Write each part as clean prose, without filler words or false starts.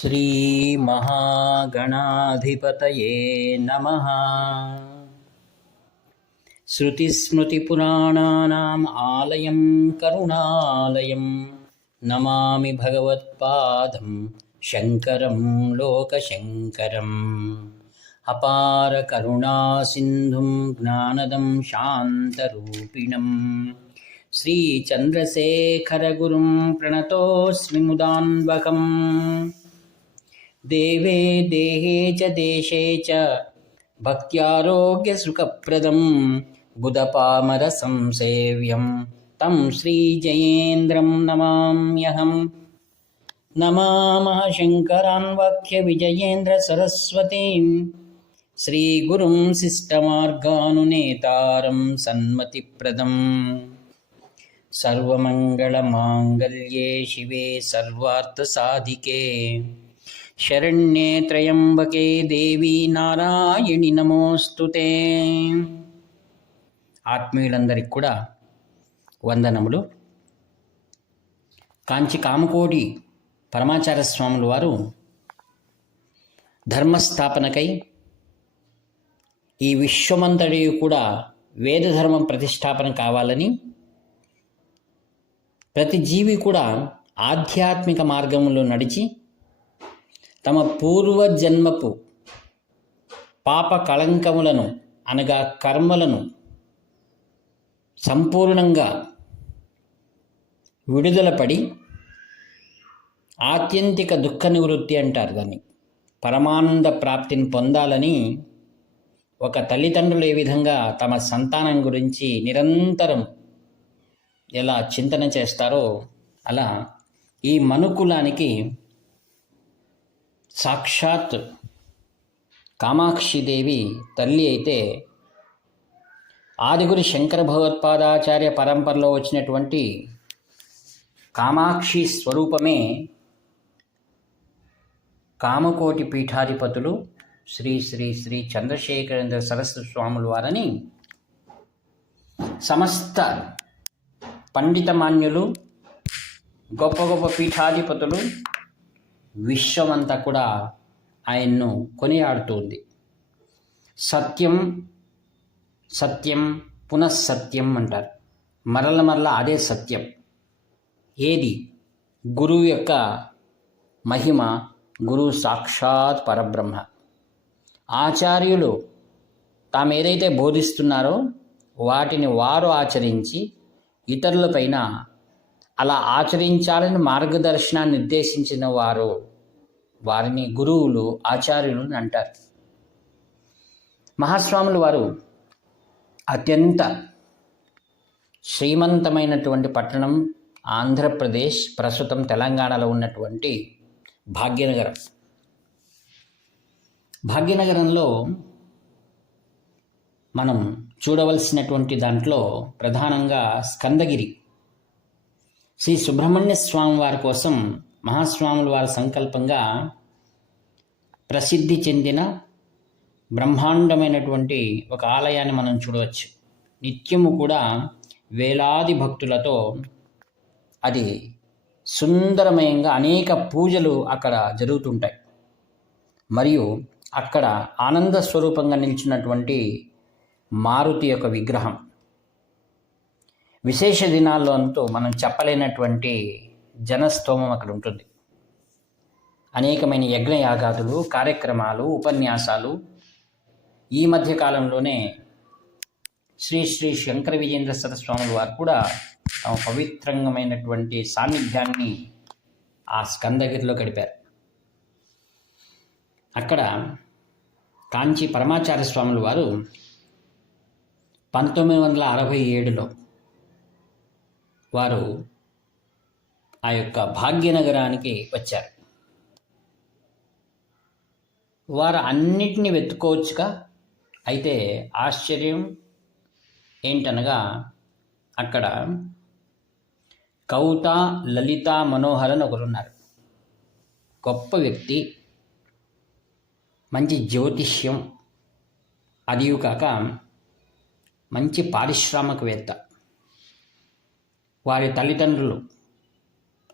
श्रीमहागणाधिपतये नमः। श्रुतिस्मृतिपुराणानाम् आलयं करुणालयं नमामि भगवत्पादं शङ्करं लोकशङ्करम्। अपार करुणासिन्धुं ज्ञानदं शान्तरूपिणं श्रीचन्द्रशेखरगुरुं प्रणतोऽस्मि मुदान्वकम्। देवे देहे च देशे च भक्त्यारोग्यसुखप्रदं बुधपामरसंसेव्यं तं श्रीजयेन्द्रं नमाम्यहम्। नमामः शङ्करान्वाख्यविजयेन्द्रसरस्वतीं श्रीगुरुं शिष्टमार्गानुनेतारं सन्मतिप्रदम्। सर्वमङ्गलमाङ्गल्ये शिवे सर्वार्थसाधिके शरण्ये त्र्यम्बके देवी నారాయణి నమోస్తుతే। ఆత్మీయులందరికీ కూడా వందనములు. కాంచి కామకోటి పరమాచార్య స్వాముల వారు ధర్మస్థాపనకై ఈ విశ్వమంతటి కూడా వేదధర్మం ప్రతిష్టాపన కావాలని, ప్రతి జీవి కూడా ఆధ్యాత్మిక మార్గంలో నడిచి తమ పూర్వజన్మపు పాప కళంకములను అనగా కర్మలను సంపూర్ణంగా విడుదలపడి ఆత్యంతిక దుఃఖ నివృత్తి అంటారు దాన్ని, పరమానంద ప్రాప్తిని పొందాలని ఒక తల్లిదండ్రులు ఏ విధంగా తమ సంతానం గురించి నిరంతరం ఎలా చింతన చేస్తారో అలా ఈ మనుకులానికి సాక్షాత్ కామాక్షిదేవి తల్లి అయితే, ఆదిగురు శంకర భగవత్పాదాచార్య పరంపరలో వచ్చినటువంటి కామాక్షి స్వరూపమే కామకోటి పీఠాధిపతులు శ్రీ శ్రీ శ్రీ చంద్రశేఖరేంద్ర సరస్వతి స్వాముల వారని సమస్త పండితమాన్యులు, గొప్ప గొప్ప పీఠాధిపతులు, విశ్వమంతా కూడా ఆయన్ను కొనియాడుతుంది. సత్యం సత్యం పునఃసత్యం అంటారు. మరల మరల అదే సత్యం. ఏది? గురువు యొక్క మహిమ, గురువు సాక్షాత్ పరబ్రహ్మ. ఆచార్యులు తాము ఏదైతే బోధిస్తున్నారో వాటిని వారు ఆచరించి ఇతరులపైన అలా ఆచరించాలని మార్గదర్శనాన్ని నిర్దేశించిన వారిని గురువులు, ఆచార్యులు అని అంటారు. మహాస్వాములు వారు అత్యంత శ్రీమంతమైనటువంటి పట్టణం ఆంధ్రప్రదేశ్, ప్రస్తుతం తెలంగాణలో ఉన్నటువంటి భాగ్యనగరం. భాగ్యనగరంలో మనం చూడవలసినటువంటి దాంట్లో ప్రధానంగా స్కందగిరి శ్రీ సుబ్రహ్మణ్య స్వామి వారి కోసం మహాస్వాముల వారి సంకల్పంగా ప్రసిద్ధి చెందిన బ్రహ్మాండమైనటువంటి ఒక ఆలయాన్ని మనం చూడవచ్చు. నిత్యము కూడా వేలాది భక్తులతో అది సుందరమయంగా అనేక పూజలు అక్కడ జరుగుతుంటాయి. మరియు అక్కడ ఆనంద స్వరూపంగా నిలిచినటువంటి మారుతి యొక్క విగ్రహం విశేష దినాల్లో అంటూ మనం చెప్పలేనటువంటి జనస్తోమం అక్కడ ఉంటుంది. అనేకమైన యజ్ఞయాగాదులు, కార్యక్రమాలు, ఉపన్యాసాలు. ఈ మధ్య కాలంలోనే శ్రీ శ్రీ శంకర విజయేంద్ర సరస్వాముల వారు కూడా తమ పవిత్రమైనటువంటి సాన్నిధ్యాన్ని ఆ స్కందగిరిలో గడిపారు. అక్కడ కాంచి పరమాచార్య స్వాముల వారు 1967లో వారు ఆ యొక్క భాగ్యనగరానికి వచ్చారు. వారు అన్నిటినీ వెతుక్కోవచ్చుగా, అయితే ఆశ్చర్యం ఏంటనగా అక్కడ కౌత లలిత మనోహర్ అని ఒకరున్నారు. గొప్ప వ్యక్తి, మంచి జ్యోతిష్యం, అదియు కాక మంచి పారిశ్రామికవేత్త. వారి తల్లిదండ్రులు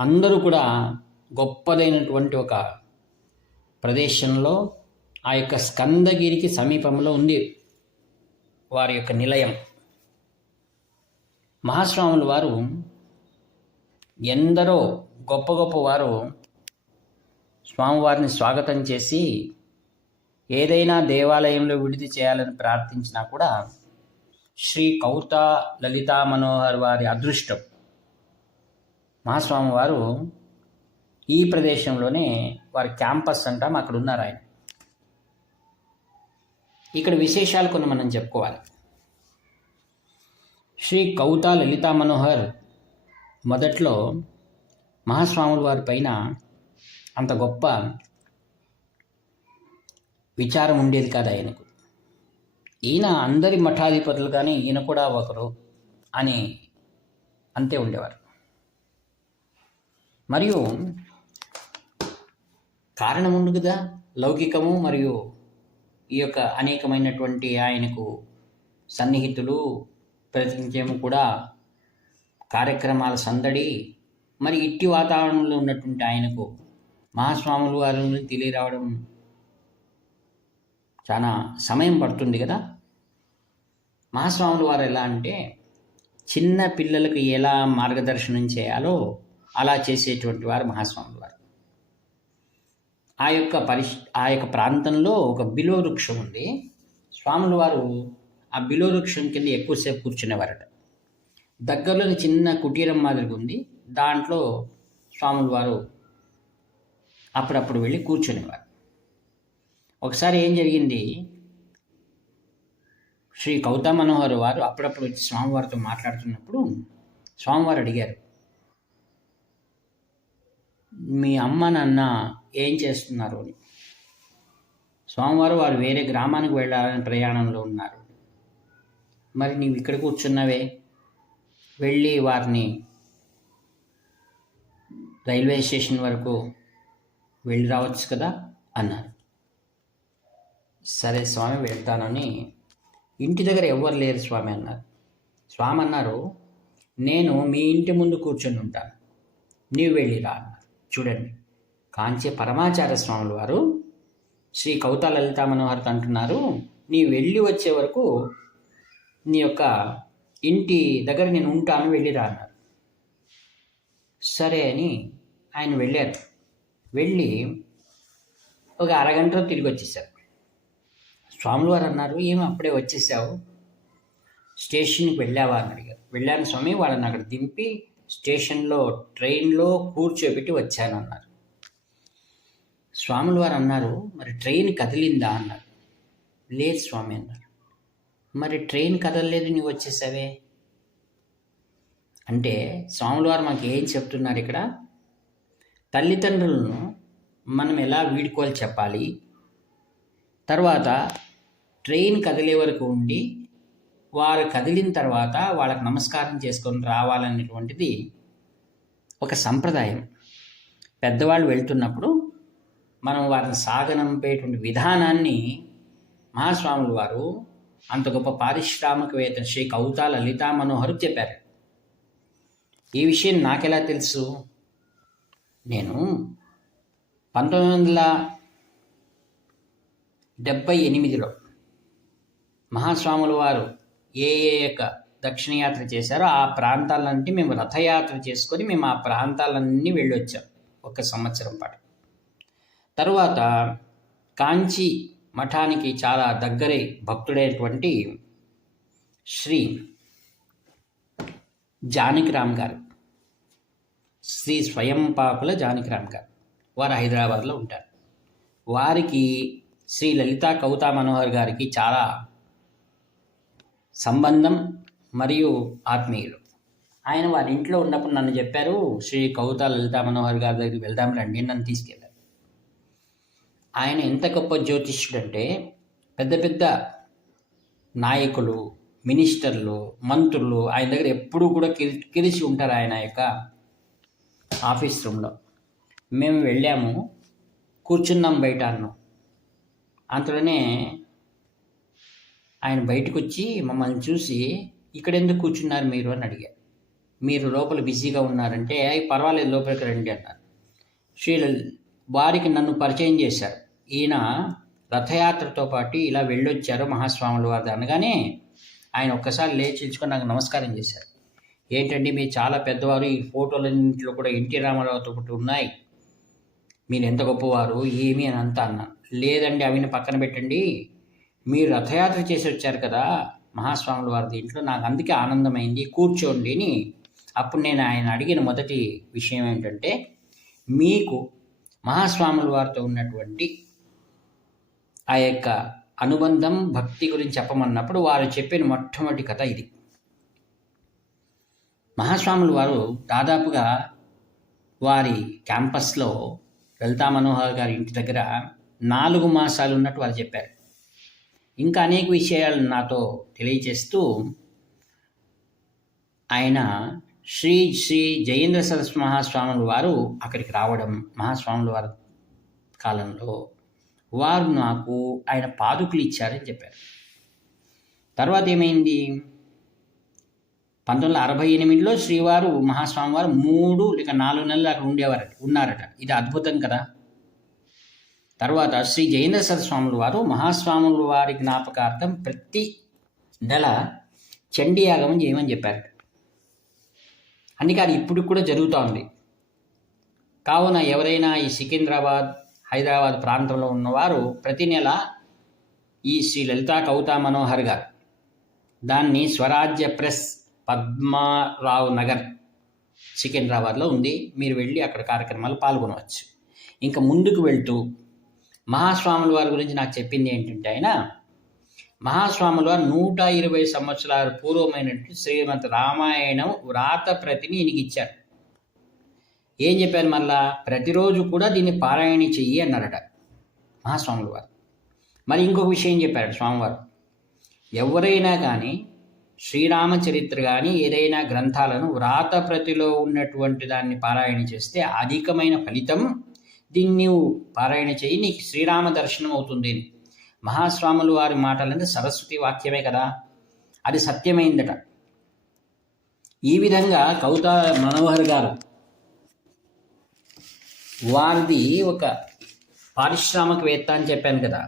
అందరూ కూడా గొప్పదైనటువంటి ఒక ప్రదేశంలో ఆ యొక్క స్కందగిరికి సమీపంలో ఉంది వారి యొక్క నిలయం. మహాస్వాముల వారు ఎందరో గొప్ప గొప్ప వారు స్వామివారిని స్వాగతం చేసి ఏదైనా దేవాలయంలో విడిది చేయాలని ప్రార్థించినా కూడా శ్రీ కౌత లలితా మనోహర్ వారి అదృష్టం. మహాస్వామి వారు ఈ ప్రదేశంలోనే వారి క్యాంపస్ అంటాం, అక్కడ ఉన్నారు ఆయన. ఇక్కడ విశేషాలు కొన్ని మనం చెప్పుకోవాలి. శ్రీ కౌత లలితా మనోహర్ మొదట్లో మహాస్వాముల వారి పైన అంత గొప్ప విచారం ఉండేది కాదు ఆయనకు. ఈయన అందరి మఠాధిపతులు కానీ ఈయన కూడా ఒకరు అని అంతే ఉండేవారు. మరియు కారణం ఉంది కదా, లౌకికము మరియు ఈ యొక్క అనేకమైనటువంటి ఆయనకు సన్నిహితులు ప్రతినిత్యము కూడా కార్యక్రమాల సందడి, మరి ఇట్టి వాతావరణంలో ఉన్నటువంటి ఆయనకు మహాస్వాముల వారిని తెలియరావడం చాలా సమయం పడుతుంది కదా. మహాస్వాముల వారు ఎలా అంటే చిన్న పిల్లలకు ఎలా మార్గదర్శనం చేయాలో అలా చేసేటువంటి వారు మహాస్వాముల వారు. ఆ యొక్క ప్రాంతంలో ఒక బిలో వృక్షం ఉంది. స్వాముల వారు ఆ బిలో వృక్షం కింద ఎక్కువసేపు కూర్చునేవారట. దగ్గరలోని చిన్న కుటీరం మాదిరిగా ఉంది, దాంట్లో స్వాముల వారు అప్పుడప్పుడు వెళ్ళి కూర్చునేవారు. ఒకసారి ఏం జరిగింది, శ్రీ కౌత మనోహర్ వారు అప్పుడప్పుడు వచ్చి స్వామివారితో మాట్లాడుతున్నప్పుడు స్వామివారు అడిగారు, మీ అమ్మ నాన్న ఏం చేస్తున్నారు అని. స్వామివారు వారు వేరే గ్రామానికి వెళ్ళాలని ప్రయాణంలో ఉన్నారు. మరి నీవు ఇక్కడ కూర్చున్నావే, వెళ్ళి వారిని రైల్వే స్టేషన్ వరకు వెళ్ళి రావచ్చు కదా అన్నారు. సరే స్వామి వెళ్తానని, ఇంటి దగ్గర ఎవ్వరు లేరు స్వామి అన్నారు. స్వామి అన్నారు, నేను మీ ఇంటి ముందు కూర్చొని ఉంటాను, నీవు వెళ్ళిరా అన్నారు. చూడండి, కాంచే పరమాచార్య స్వాముల వారు శ్రీ కౌత లలితా మనోహర్ అంటున్నారు, నీ వెళ్ళి వచ్చే వరకు నీ యొక్క ఇంటి దగ్గర నేను ఉంటాను, వెళ్ళిరా అన్నారు. సరే అని ఆయన వెళ్ళారు. వెళ్ళి ఒక అరగంటలో తిరిగి వచ్చేసారు. స్వాముల వారు అన్నారు, ఏమి అప్పుడే వచ్చేసావు, స్టేషన్కి వెళ్ళావా అని అడిగారు. వెళ్ళాను స్వామి, వాళ్ళని అక్కడ దింపి స్టేషన్లో ట్రైన్లో కూర్చోబెట్టి వచ్చాను అన్నారు. స్వాముల వారు అన్నారు, మరి ట్రైన్ కదిలిందా అన్నారు. లేదు స్వామి అన్నారు. మరి ట్రైన్ కదలలేదు, నువ్వు వచ్చేసావే అంటే స్వాముల వారు మాకు ఏం చెప్తున్నారు ఇక్కడ, తల్లిదండ్రులను మనం ఎలా వీడుకోవాలి చెప్పాలి, తర్వాత ట్రైన్ కదిలే వరకు ఉండి వారు కదిలిన తర్వాత వాళ్ళకి నమస్కారం చేసుకొని రావాలనేటువంటిది ఒక సంప్రదాయం. పెద్దవాళ్ళు వెళ్తున్నప్పుడు మనం వారిని సాగనంపేటువంటి విధానాన్ని మహాస్వాముల వారు అంత గొప్ప పారిశ్రామికవేత్త శ్రీ కౌత లలితా మనోహర్ చెప్పారు. ఈ విషయం నాకెలా తెలుసు, నేను 1978లో మహాస్వాముల వారు ఏ యొక్క దక్షిణయాత్ర చేశారో ఆ ప్రాంతాలన్నీ మేము రథయాత్ర చేసుకొని మేము ఆ ప్రాంతాలన్నీ వెళ్ళొచ్చాం ఒక సంవత్సరం పాటు. తరువాత కాంచి మఠానికి చాలా దగ్గరే భక్తుడైనటువంటి శ్రీ జానకిరామ్ గారు, శ్రీ స్వయంపాకుల జానకిరామ్ గారు, వారు హైదరాబాద్లో ఉంటారు. వారికి శ్రీ లలితా కౌత మనోహర్ గారికి చాలా సంబంధం మరియు ఆత్మీయులు. ఆయన వారి ఇంట్లో ఉన్నప్పుడు నన్ను చెప్పారు, శ్రీ కౌత లలితా మనోహర్ గారి దగ్గరికి వెళ్దాం రండి, నన్ను తీసుకెళ్ళారు. ఆయన ఎంత గొప్ప జ్యోతిష్యుడు అంటే పెద్ద పెద్ద నాయకులు, మినిస్టర్లు, మంత్రులు ఆయన దగ్గర ఎప్పుడూ కూడా కిలిచి ఉంటారు ఆయన యొక్క ఆఫీస్ రూమ్లో. మేము వెళ్ళాము, కూర్చున్నాం బయట అన్నాం. అంతలోనే ఆయన బయటకు వచ్చి మమ్మల్ని చూసి, ఇక్కడ ఎందుకు కూర్చున్నారు మీరు అని అడిగారు. మీరు లోపల బిజీగా ఉన్నారంటే పర్వాలేదు లోపలికి రండి అన్నారు. వారికి నన్ను పరిచయం చేశారు. ఈయన రథయాత్రతో పాటు ఇలా వెళ్ళొచ్చారు మహాస్వాముల వారు అనగానే ఆయన ఒక్కసారి లేచి నిల్చుకొని నాకు నమస్కారం చేశారు. ఏంటండి మీరు చాలా పెద్దవారు, ఈ ఫోటోలన్నింటిలో కూడా ఎన్టీ రామారావుతో పాటు ఉన్నాయి, మీరు ఎంత గొప్పవారు ఏమి అని అంతా అన్నాను. లేదండి అవిని పక్కన పెట్టండి, మీరు రథయాత్ర చేసి వచ్చారు కదా మహాస్వాముల వారి దీంట్లో, నాకు అందుకే ఆనందమైంది, కూర్చోండి అని. అప్పుడు నేను ఆయన అడిగిన మొదటి విషయం ఏంటంటే, మీకు మహాస్వాముల వారితో ఉన్నటువంటి ఆ యొక్క అనుబంధం భక్తి గురించి చెప్పమన్నప్పుడు వారు చెప్పిన మొట్టమొదటి కథ ఇది. మహాస్వాముల వారు దాదాపుగా వారి క్యాంపస్లో లలితా మనోహర్ గారి ఇంటి దగ్గర 4 మాసాలు ఉన్నట్టు వారు చెప్పారు. ఇంకా అనేక విషయాలు నాతో తెలియచేస్తూ ఆయన శ్రీ శ్రీ జయేంద్ర సరస్వతి మహాస్వాముల వారు అక్కడికి రావడం, మహాస్వాముల వారి కాలంలో వారు నాకు ఆయన పాదుకులు ఇచ్చారని చెప్పారు. తర్వాత ఏమైంది, 1968లో శ్రీవారు మహాస్వామి వారు 3 లేక 4 నెలలు అక్కడ ఉన్నారట. ఇది అద్భుతం కదా. తర్వాత శ్రీ జయేంద్ర సరస్వాముల వారు మహాస్వాముల వారి జ్ఞాపకార్థం ప్రతి నెల చండీ యాగం చేయమని చెప్పారట. అందుకే అది ఇప్పుడు కూడా జరుగుతూ ఉంది. కావున ఎవరైనా ఈ సికింద్రాబాద్, హైదరాబాద్ ప్రాంతంలో ఉన్నవారు ప్రతి నెల ఈ శ్రీ లలితా కవితా మనోహర్ గారు దాన్ని స్వరాజ్య ప్రెస్ పద్మారావు నగర్ సికింద్రాబాద్లో ఉంది. మీరు వెళ్ళి అక్కడ కార్యక్రమాలు పాల్గొనవచ్చు. ఇంకా ముందుకు వెళ్తూ మహాస్వాముల వారి గురించి నాకు చెప్పింది ఏంటంటే, ఆయన మహాస్వాముల వారు 120 సంవత్సరాల పూర్వమైనట్టు శ్రీమద్ రామాయణం వ్రాత ప్రతిని ఈయనకి ఇచ్చారు. ఏం చెప్పారు, మళ్ళా ప్రతిరోజు కూడా దీన్ని పారాయణ చెయ్యి అన్నారట మహాస్వాముల వారు. మరి ఇంకొక విషయం చెప్పారు స్వామివారు, ఎవరైనా కానీ శ్రీరామచరిత్ర కానీ ఏదైనా గ్రంథాలను వ్రాత ప్రతిలో ఉన్నటువంటి దాన్ని పారాయణ చేస్తే అధికమైన ఫలితం, దీన్ని పారాయణ చెయ్యి, నీకు శ్రీరామ దర్శనం అవుతుంది. మహాస్వాముల వారి మాటలంటే సరస్వతి వాక్యమే కదా, అది సత్యమైందట. ఈ విధంగా కవితా మనోహర్ గారు వారిది ఒక పారిశ్రామికవేత్త అని చెప్పాను కదా.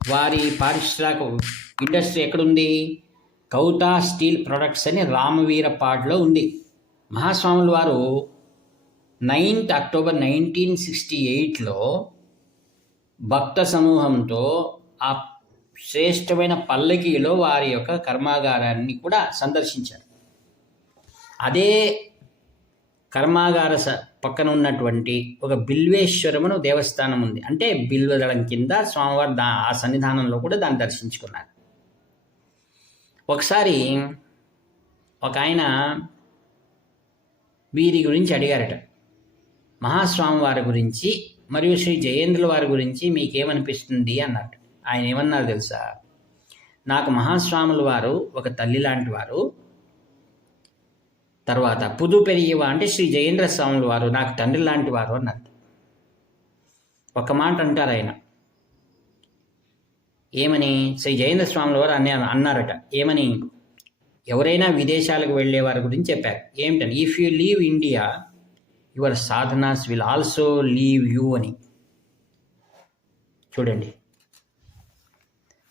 వారి పారిశ్రామిక ఇండస్ట్రీ ఎక్కడుంది, కవితా స్టీల్ ప్రొడక్ట్స్ అని రామవీరపాడ్లో ఉంది. మహాస్వాముల వారు 9th అక్టోబర్ 1968లో భక్త సమూహంతో ఆ శ్రేష్టమైన పల్లకీలో వారి యొక్క కర్మాగారాన్ని కూడా సందర్శించారు. అదే కర్మాగార పక్కన ఉన్నటువంటి ఒక బిల్వేశ్వరమును దేవస్థానం ఉంది. అంటే బిల్వదళం కింద స్వామివారు ఆ సన్నిధానంలో కూడా దాన్ని దర్శించుకున్నారు. ఒకసారి ఒక ఆయన వీరి గురించి అడిగారట, మహాస్వామి వారి గురించి మరియు శ్రీ జయేంద్రుల వారి గురించి మీకేమనిపిస్తుంది అన్నట్టు. ఆయన ఏమన్నారు తెలుసా, నాకు మహాస్వాముల వారు ఒక తల్లి లాంటి వారు, తర్వాత పుదు పెరియవ అంటే శ్రీ జయేంద్ర స్వాముల వారు నాకు తండ్రి లాంటి వారు అన్నారు. ఒక మాట అంటారు ఆయన, ఏమని, శ్రీ జయేంద్ర స్వాముల వారు అన్నారట, ఏమని, ఎవరైనా విదేశాలకు వెళ్ళే వారి గురించి చెప్పారు. ఏమిటని, if you leave India your sadhanas will also leave you అని. చూడండి,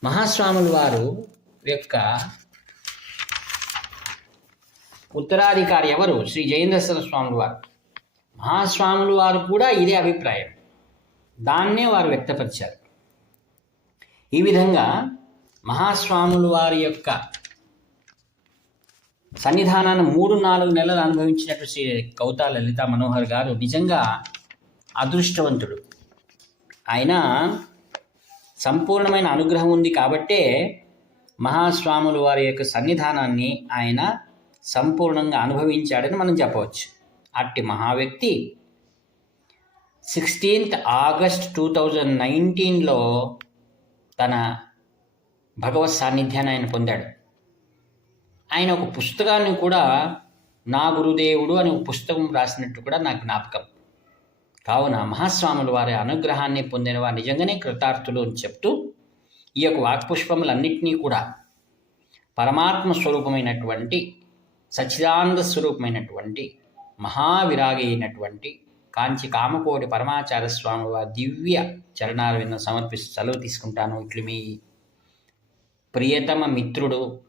మహాస్వాముల వారు యొక్క ఉత్తరాధికారి ఎవరు, శ్రీ జయేంద్ర సరస్వాముల వారు. మహాస్వాముల వారు కూడా ఇదే అభిప్రాయం, దాన్నే వారు వ్యక్తపరిచారు. ఈ విధంగా మహాస్వాముల వారి యొక్క సన్నిధానాన్ని 3-4 నెలలు అనుభవించినట్టు శ్రీ కవితా లలితా మనోహర్ గారు నిజంగా అదృష్టవంతుడు. ఆయన సంపూర్ణమైన అనుగ్రహం ఉంది కాబట్టే మహాస్వాముల వారి యొక్క సన్నిధానాన్ని ఆయన సంపూర్ణంగా అనుభవించాడని మనం చెప్పవచ్చు. అట్టి మహావ్యక్తి 16th ఆగస్ట్ 2019లో తన భగవత్ సాన్నిధ్యాన్ని ఆయన పొందాడు. ఆయన ఒక పుస్తకాన్ని కూడా, నా గురుదేవుడు అని ఒక పుస్తకం రాసినట్టు కూడా నాకు జ్ఞాపకం. కావున మహాస్వాముల వారి అనుగ్రహాన్ని పొందిన వారు నిజంగానే కృతార్థులు అని చెప్తూ, ఈ యొక్క వాక్పుష్పములన్నింటినీ కూడా పరమాత్మ స్వరూపమైనటువంటి, సచ్చిదానంద స్వరూపమైనటువంటి, మహావిరాగి అయినటువంటి కాంచి కామకోటి పరమాచార్య స్వామి వారి దివ్య చరణాల విన్న సమర్పిస్తూ సెలవు తీసుకుంటాను. ఇట్లు మీ ప్రియతమ మిత్రుడు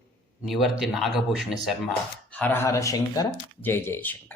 నివర్తి నాగభూషణ శర్మ. హర హర శంకర, జయ జయ శంకర.